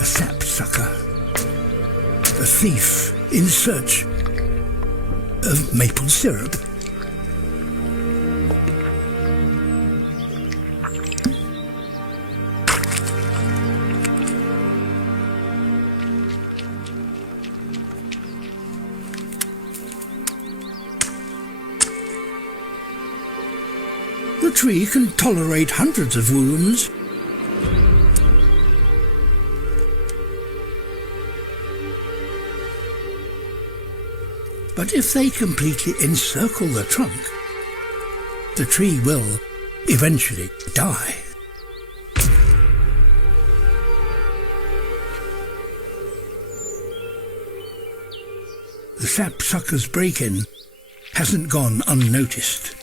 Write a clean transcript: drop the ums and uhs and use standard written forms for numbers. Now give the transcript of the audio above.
A sapsucker. A thief in search of maple syrup. The tree can tolerate hundreds of wounds. But if they completely encircle the trunk, the tree will eventually die. The sapsucker's break-in hasn't gone unnoticed.